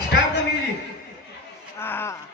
Start também music. Ah.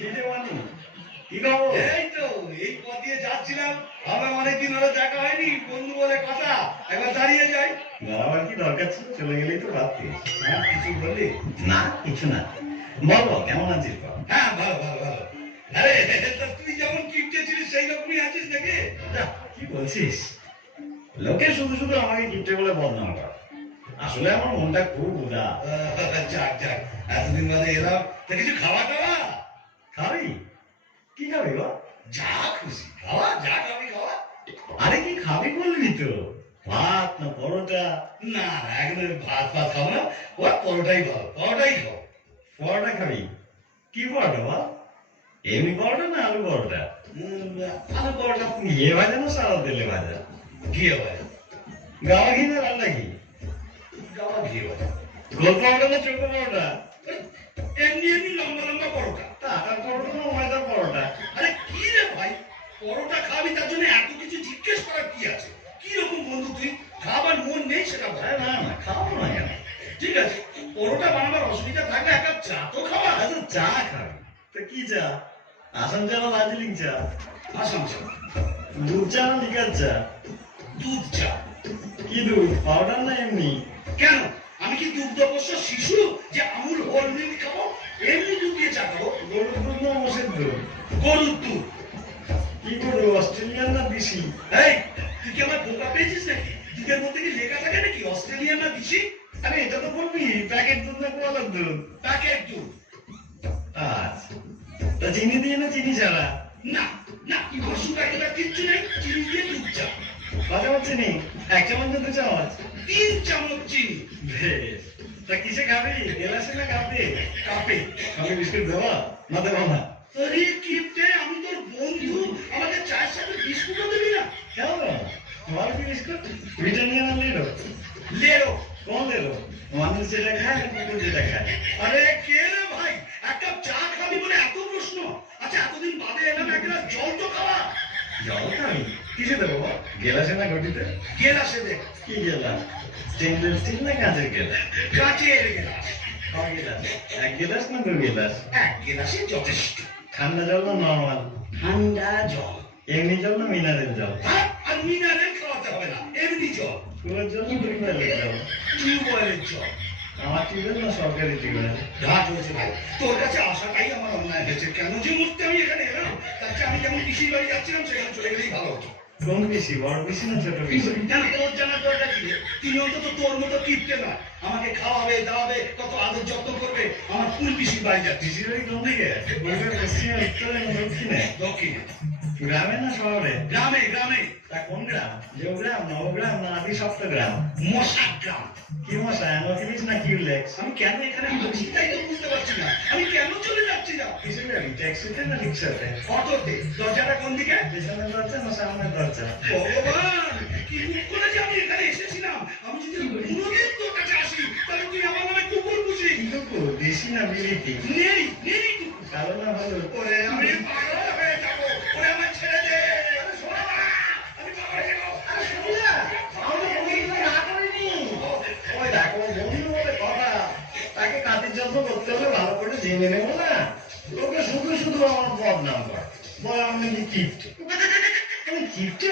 খিদে পানি। এই তো এই পথ দিয়ে যাচ্ছিলাম। আমার অনেকদিন হলো দেখা হয়নি বন্ধু বলে কথা। একবার দাঁড়িয়ে যাই। আমার কি দরকার ছিল? চলে গেলেই তো ভাবতি হ্যাঁ কিছু বললি? না কিছু না। বল বল, কেমন আছিস হ্যাঁ ভালো ভালো ভালো। আরে তুই যেমন কিপটে ছিলিস সেই রকমই আছিস নাকি? কি বলছিস? লোকে শুধু শুধু আমাকে গিফটে বলে বদনাম করে। আসলে আমার মনটা খুব আহ, যাক যাক এতদিন বাদে এলাম। তা কিছু খাওয়া দাওয়া খাবি কি খাবি গো? যা খুশি, খাওয়া, যা খাবি, খাওয়া। আরে, কি খাবি বলবি তো? ভাত না পরোটা? না একদম ভাত ভাত খাও না। ও, পরোটাই ভালো পরোটাই খাও পরোটা খাবি? কি পরোটা বল? এমনি পরোটা না আলু পরোটা? আলু পরোটা ইয়ে ভাজা না সাদা তেলে ভাজা? ঘি হবে গাওয়া ঘি না রান্না ঘি? গাওয়া ঘি হবে গোল পরোটা না চোখো পরোটা? এমনি এমনি লম্বা লম্বা পরোটা। ঠিক আছে পরোটা বানাবার অসুবিধা থাকলে এক কাপ চা তো খাওয়া। আচ্ছা চা খাবি তো কি চা? আসাম চা না দার্জিলিং চা? আসাম চা। দুধ চা না লিকার চা? দুধ চা। কি দুধ পাউডার না এমনি? কেন? আমি কি দুগ্ধবর্ষ শিশু যে আমুল হোল মিল্ক খাব? এমনি দুধ দিয়ে চা খাব? গরুর দুধ না মোষের দুধ? গরুর দুধ। কি করব অস্ট্রেলিয়ান না দেশি এই তুই কি আমার বোকা পেয়েছিস নাকি? দুধের মধ্যে কি লেখা থাকে নাকি? অস্ট্রেলিয়ান না দিছি আরে এটা তো বলবি প্যাকেট দুধ না কোয়ালার দুধ প্যাকেট দুধ আচ্ছা। তা চিনি দিয়ে না চিনি ছাড়া? না না কি কোনো সুগার টুগার কিচ্ছু নেই চিনি দিয়ে দুধ চা। কত চামচ চিনি? এক চামচ দু চামচ? তিন চামচ চিনি। বেশ। তা কিসে খাবি? গেলাসে না কাপে? কাপে। আমি বিস্কুট দেবো? না দেবো না। মানুষ যেটা খায় কুকুর যেটা খায় আরে কে রে ভাই? এক কাপ চা খাবি বলে এত প্রশ্ন। আচ্ছা এতদিন বাদে এলাম এক গ্লাস জল তো খাওয়া। জল খাবি কিসে দেবো গেলাসে না ঘটিতে? গেলাসে দে। কি গেলাস? স্টেনলেস স্টিল না কাঁচের গেলাস? কাঁচের গেলাস। কয় গেলাস? এক গেলাস না দু গেলাস? এক গেলাসে যথেষ্ট। ঠান্ডা জল না নর্মাল? ঠান্ডা জল। এমনি জল না মিনারেল জল? হ্যাঁ আর মিনারেল খাওয়াতে হবে না এমনি জল। জল না টিউবওয়েলের জল? টিউবওয়েলের জল। আমার টিউবওয়েল না সরকারি টিউবওয়েল ঘাট হয়েছে ভাই। তোর কাছে আসাটাই আমার অন্যায় হয়েছে। কেন যে মুহূর্তে আমি এখানে এলাম তার আমি যেমন পিসির বাড়ি যাচ্ছিলাম সেখানে চলে গেলেই ভালো হতো। কোন বেশি বড় বেশি না ছোট কেন তোর জানার কি রে? তুমি অন্তত তোর মতো কিপটে না। আমাকে খাওয়াবে দাওয়াবে কত আদর যত্ন করবে আমার ফুল পিসির বাড়ি যাচ্ছি। কোন দিকে? পশ্চিমে উত্তরে দক্ষিণে? দক্ষিণে। গ্রামে না শহরে? গ্রামে গ্রামে। তা কোন গ্রাম? দেওগ্রাম নবগ্রাম না আদি সপ্তগ্রাম মশা গ্রাম। কি মশা অ্যানোফিলিস না কিউলেক্স আমি কেন এখানে আছি তাই তো বুঝতে পারছি না। আমি কেন চলে যাচ্ছি না? কিসে যাবি ট্যাক্সিতে না রিক্সাতে? অটোতে। দরজাটা কোন দিকে? পেছনের দরজা না সামনের দরজা? ভগবান! কি মুখ করে যে আমি এখানে? দেশি না বিলিতি নেই নেই টুকু। কালো না ভালো ওরে আমি পাগল হয়ে যাব ওরে আমার ছেড়ে দে। আরে আমি পাগল হয়ে যাব। আরে শোনো না। ওই দেখো বন্ধু বলে কথা। তাকে কাতির যত্ন করতে হলে ভালো করে জেনে নেব না। লোকে শুধু শুধু আমার বদনাম করে। বলে আমি নাকি কিপ্টে। আমি কিপ্টে?